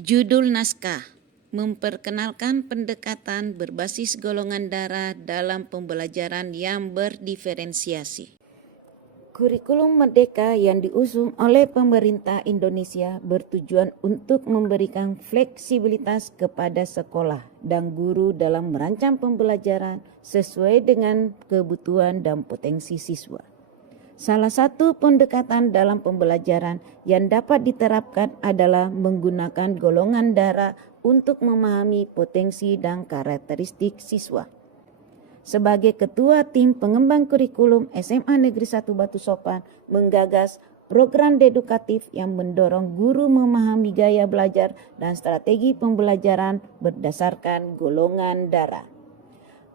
Judul naskah memperkenalkan pendekatan berbasis golongan darah dalam pembelajaran yang berdiferensiasi. Kurikulum Merdeka yang diusung oleh pemerintah Indonesia bertujuan untuk memberikan fleksibilitas kepada sekolah dan guru dalam merancang pembelajaran sesuai dengan kebutuhan dan potensi siswa. Salah satu pendekatan dalam pembelajaran yang dapat diterapkan adalah menggunakan golongan darah untuk memahami potensi dan karakteristik siswa. Sebagai ketua tim pengembang kurikulum SMA Negeri 1 Batu Sopan menggagas program edukatif yang mendorong guru memahami gaya belajar dan strategi pembelajaran berdasarkan golongan darah.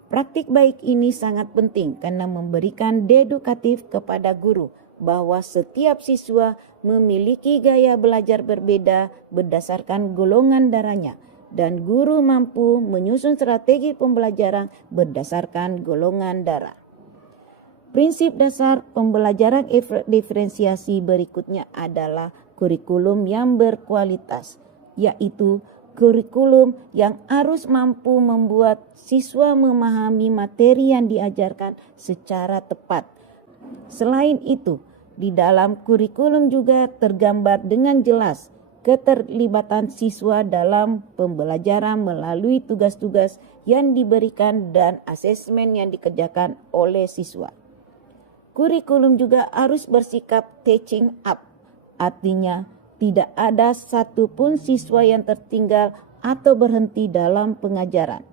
Praktik baik ini sangat penting karena memberikan edukatif kepada guru bahwa setiap siswa memiliki gaya belajar berbeda berdasarkan golongan darahnya dan guru mampu menyusun strategi pembelajaran berdasarkan golongan darah. Prinsip dasar pembelajaran diferensiasi berikutnya adalah kurikulum yang berkualitas, yaitu kurikulum yang harus mampu membuat siswa memahami materi yang diajarkan secara tepat. Selain itu, di dalam kurikulum juga tergambar dengan jelas keterlibatan siswa dalam pembelajaran melalui tugas-tugas yang diberikan dan asesmen yang dikerjakan oleh siswa. Kurikulum juga harus bersikap catching up, artinya tidak ada satupun siswa yang tertinggal atau berhenti dalam pengajaran.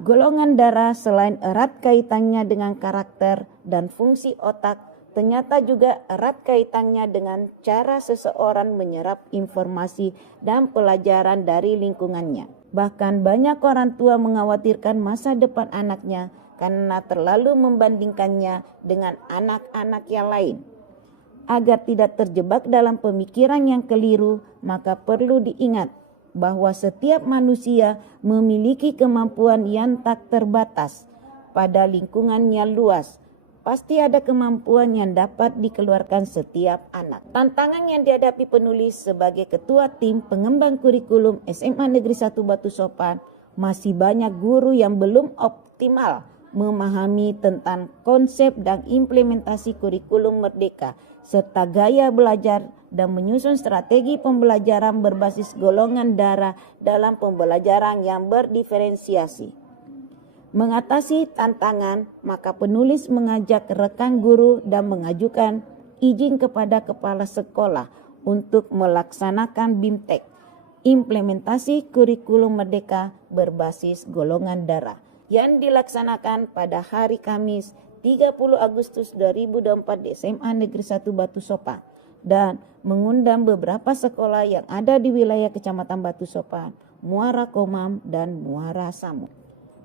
Golongan darah selain erat kaitannya dengan karakter dan fungsi otak, ternyata juga erat kaitannya dengan cara seseorang menyerap informasi dan pelajaran dari lingkungannya. Bahkan banyak orang tua mengkhawatirkan masa depan anaknya karena terlalu membandingkannya dengan anak-anak yang lain. Agar tidak terjebak dalam pemikiran yang keliru, maka perlu diingat bahwa setiap manusia memiliki kemampuan yang tak terbatas pada lingkungan yang luas. Pasti ada kemampuan yang dapat dikeluarkan setiap anak. Tantangan yang dihadapi penulis sebagai ketua tim pengembang kurikulum SMA Negeri 1 Batu Sopan, masih banyak guru yang belum optimal memahami tentang konsep dan implementasi kurikulum Merdeka, serta gaya belajar dan menyusun strategi pembelajaran berbasis golongan darah dalam pembelajaran yang berdiferensiasi. Mengatasi tantangan, maka penulis mengajak rekan guru dan mengajukan izin kepada kepala sekolah untuk melaksanakan BIMTEK, implementasi kurikulum Merdeka berbasis golongan darah, yang dilaksanakan pada hari Kamis 30 Agustus 2024 di SMA Negeri 1 Batu Sopan dan mengundang beberapa sekolah yang ada di wilayah Kecamatan Batu Sopan, Muara Komam, dan Muara Samu.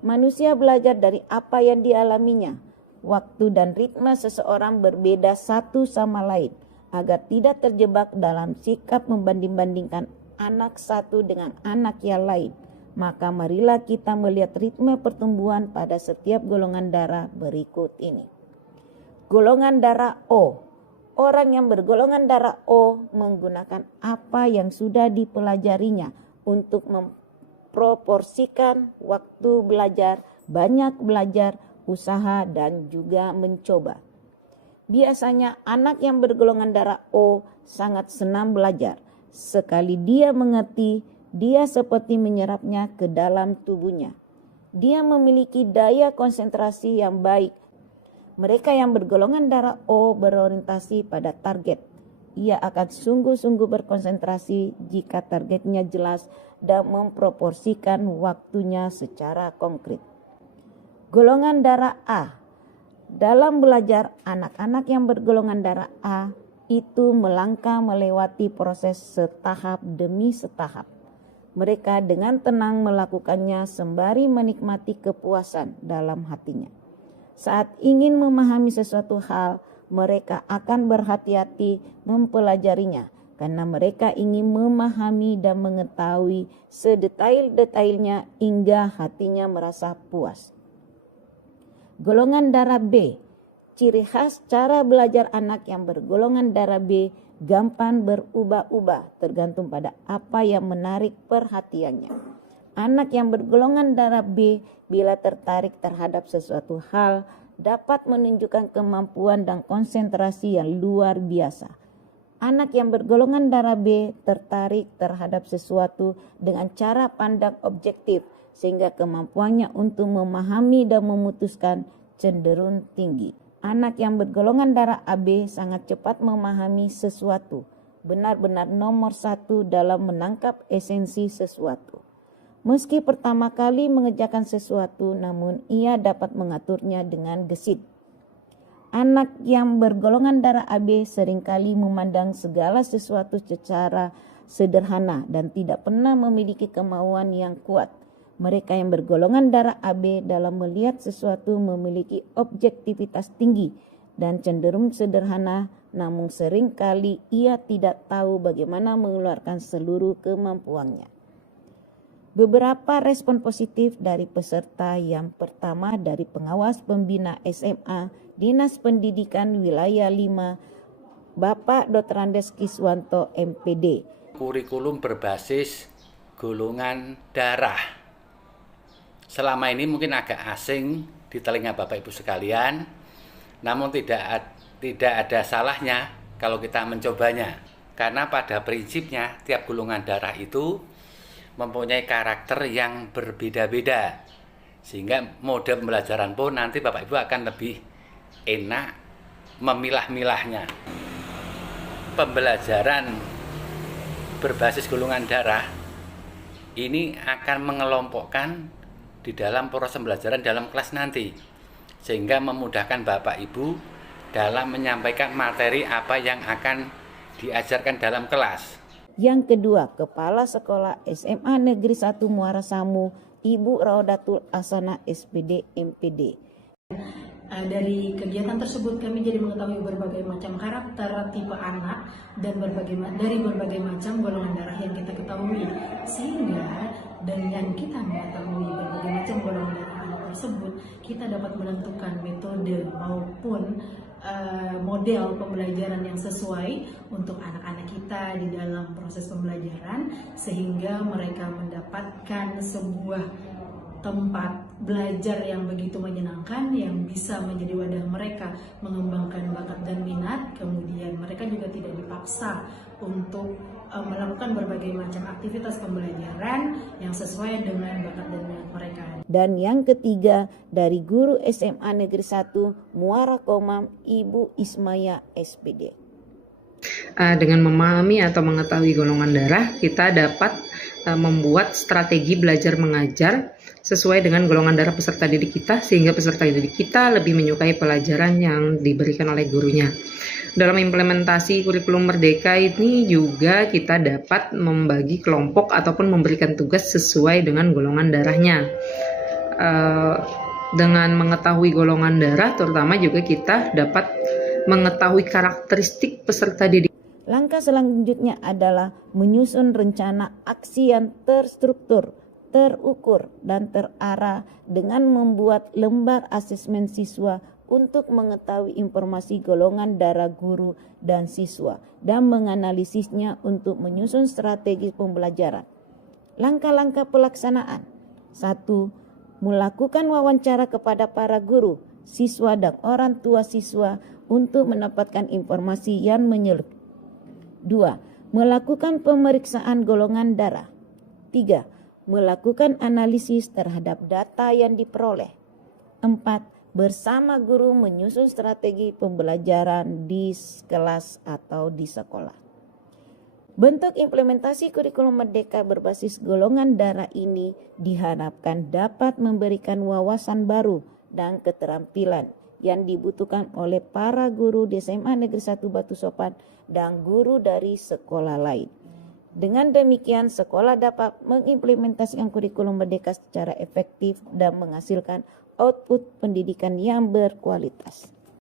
Manusia belajar dari apa yang dialaminya. Waktu dan ritme seseorang berbeda satu sama lain agar tidak terjebak dalam sikap membanding-bandingkan anak satu dengan anak yang lain. Maka marilah kita melihat ritme pertumbuhan pada setiap golongan darah berikut ini. Golongan darah O. Orang yang bergolongan darah O menggunakan apa yang sudah dipelajarinya untuk memproporsikan waktu belajar, banyak belajar, usaha, dan juga mencoba. Biasanya anak yang bergolongan darah O sangat senang belajar. Sekali dia mengerti, dia seperti menyerapnya ke dalam tubuhnya. Dia memiliki daya konsentrasi yang baik. Mereka yang bergolongan darah O berorientasi pada target. Ia akan sungguh-sungguh berkonsentrasi jika targetnya jelas dan memproporsikan waktunya secara konkret. Golongan darah A. Dalam belajar, anak-anak yang bergolongan darah A itu melangkah melewati proses setahap demi setahap. Mereka dengan tenang melakukannya sembari menikmati kepuasan dalam hatinya. Saat ingin memahami sesuatu hal, mereka akan berhati-hati mempelajarinya karena mereka ingin memahami dan mengetahui sedetail-detailnya hingga hatinya merasa puas. Golongan darah B. ciri khas cara belajar anak yang bergolongan darah B gampang berubah-ubah tergantung pada apa yang menarik perhatiannya. Anak yang bergolongan darah B bila tertarik terhadap sesuatu hal dapat menunjukkan kemampuan dan konsentrasi yang luar biasa. Anak yang bergolongan darah B tertarik terhadap sesuatu dengan cara pandang objektif sehingga kemampuannya untuk memahami dan memutuskan cenderung tinggi. Anak yang bergolongan darah AB sangat cepat memahami sesuatu, benar-benar nomor satu dalam menangkap esensi sesuatu. Meski pertama kali mengerjakan sesuatu, namun ia dapat mengaturnya dengan gesit. Anak yang bergolongan darah AB seringkali memandang segala sesuatu secara sederhana dan tidak pernah memiliki kemauan yang kuat. Mereka yang bergolongan darah AB dalam melihat sesuatu memiliki objektivitas tinggi dan cenderung sederhana, namun seringkali ia tidak tahu bagaimana mengeluarkan seluruh kemampuannya. Beberapa respon positif dari peserta. Yang pertama dari pengawas pembina SMA Dinas Pendidikan Wilayah 5, Bapak Dr. Andes Kiswanto MPD. Kurikulum berbasis golongan darah. Selama ini mungkin agak asing di telinga Bapak Ibu sekalian, namun tidak ada salahnya kalau kita mencobanya. Karena pada prinsipnya tiap golongan darah itu mempunyai karakter yang berbeda-beda, sehingga mode pembelajaran pun nanti Bapak Ibu akan lebih enak memilah-milahnya. Pembelajaran berbasis golongan darah ini akan mengelompokkan di dalam proses pembelajaran dalam kelas nanti, sehingga memudahkan Bapak Ibu dalam menyampaikan materi apa yang akan diajarkan dalam kelas. Yang kedua, Kepala Sekolah SMA Negeri 1 Muara Samu, Ibu Raudatul Asana SPD MPD. Dari kegiatan tersebut kami jadi mengetahui berbagai macam karakter tipe anak dan dari berbagai macam golongan darah yang kita ketahui, sehingga dengan kita mengetahui berbagai macam golongan darah anak tersebut, kita dapat menentukan metode maupun model pembelajaran yang sesuai untuk anak-anak kita di dalam proses pembelajaran, sehingga mereka mendapatkan sebuah tempat belajar yang begitu menyenangkan, yang bisa menjadi wadah mereka mengembangkan bakat dan minat. Kemudian mereka juga tidak dipaksa untuk melakukan berbagai macam aktivitas pembelajaran yang sesuai dengan bakat dan minat mereka. Dan yang ketiga dari Guru SMA Negeri 1 Muara Komam, Ibu Ismaya SPD. Dengan memahami atau mengetahui golongan darah, kita dapat membuat strategi belajar mengajar sesuai dengan golongan darah peserta didik kita, sehingga peserta didik kita lebih menyukai pelajaran yang diberikan oleh gurunya. Dalam implementasi kurikulum Merdeka ini juga kita dapat membagi kelompok ataupun memberikan tugas sesuai dengan golongan darahnya. Dengan mengetahui golongan darah, terutama juga kita dapat mengetahui karakteristik peserta didik. Langkah selanjutnya adalah menyusun rencana aksi yang terstruktur, terukur, dan terarah dengan membuat lembar asesmen siswa untuk mengetahui informasi golongan darah guru dan siswa dan menganalisisnya untuk menyusun strategi pembelajaran. Langkah-langkah pelaksanaan. 1. Melakukan wawancara kepada para guru, siswa, dan orang tua siswa untuk mendapatkan informasi yang menyeluruh. 2. Melakukan pemeriksaan golongan darah. 3. Melakukan analisis terhadap data yang diperoleh. 4. Bersama guru menyusun strategi pembelajaran di kelas atau di sekolah. Bentuk implementasi kurikulum Merdeka berbasis golongan darah ini diharapkan dapat memberikan wawasan baru dan keterampilan yang dibutuhkan oleh para guru di SMA Negeri 1 Batu Sopan dan guru dari sekolah lain. Dengan demikian, sekolah dapat mengimplementasikan kurikulum Merdeka secara efektif dan menghasilkan output pendidikan yang berkualitas.